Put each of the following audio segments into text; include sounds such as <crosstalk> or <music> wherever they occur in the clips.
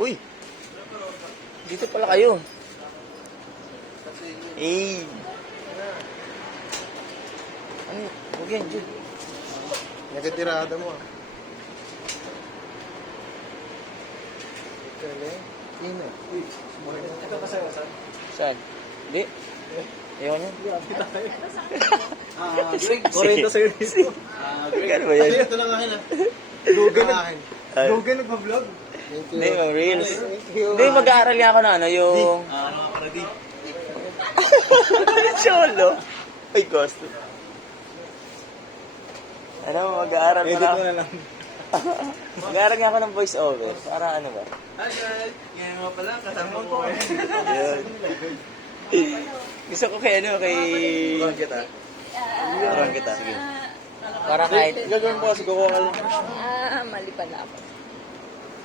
Uy! Dito pala kayo. Eh! Ano yun? Huwag yan, Jun. Nagatirada mo ah. Kale? Ina. Uy! Ito ka sa'yo, saan? di, Hindi. Ayaw niya? Ah, uh, Greg, sa'yo Ah, Greg. Ano ba yan? Ito lang akin, ha? Logan, vlog Thank you. Thank Hindi, mag aaral niya ako na ano yung... Ano yung cholo? Ay, gusto. Ano, mag-aaral ko na. Edit mo lang. Nagaral nga ako ng voice over. Para ano ba? Hi guys! Ngayon mo pala, kasama ko. Yun. Gusto ko kay ano, kay... Parang kita. Parang kita. Sige. Para kahit... Gagawin mo kasi gawa Ah, mali pala ako.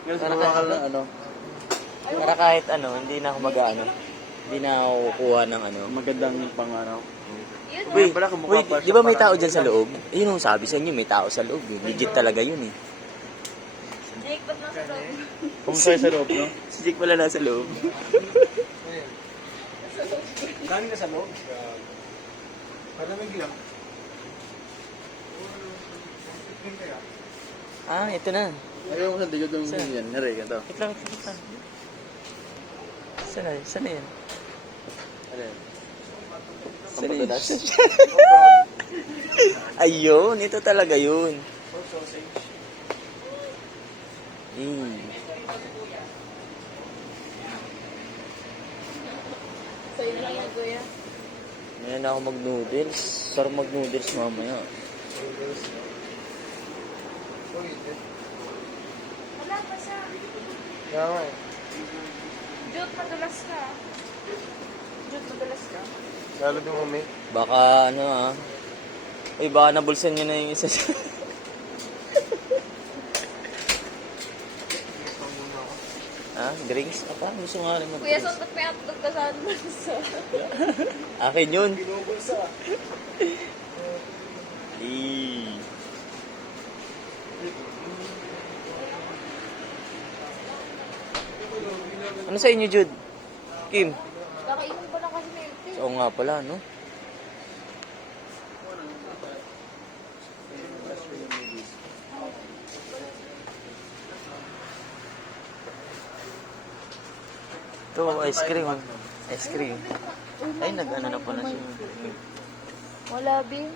So, para, kayo, ano. ay, para kahit ay, ano. Para kahit ano, hindi na ako mag-ano. Hindi na ako kukuha ng ano. Magandang pangaraw. Uh, um, wait, pala kumukha wait, pa. Di ba may tao dyan sa loob? Sa loob? Ay, yun ang sabi sa inyo, may tao sa loob. Eh. Legit talaga yun eh. Jake, ba't nasa loob? <laughs> Kung sa'yo sa loob, no? <laughs> si Jake pala nasa loob. Dami na sa loob. Parang may gilang. Ah, ito na. Ayaw mo sa dito yung sa, yan. Nari, ganito. Wait lang, wait lang. Sana, sana yan. Sana yan. Ayun, ito talaga yun. Mm. So, yun lang yan, kuya. Ngayon ako mag-noodles. Sarang mag-noodles mamaya. Noodles. Sir, mag noodles mama. Wala pa siya. Yawa eh. pa madulas ka. Jude, madulas ka. Lalo din kami. Baka ano ah. Ay, baka nabulsan niyo na yung isa siya. drinks ka pa? Gusto nga rin mag-drinks. Kuya, <laughs> saan ba't may atdog ka saan? Akin yun. Pinubulsa. <laughs> Ano sa inyo, Jude? Kim? Kakainin ko lang kasi may empty. Oo nga pala, no? Ito, ice cream. ice cream. Ice cream. Ay, nag-ano na pala siya. Wala, Bing.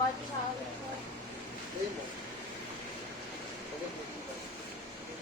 Bati sa alam ko. Hey, Thank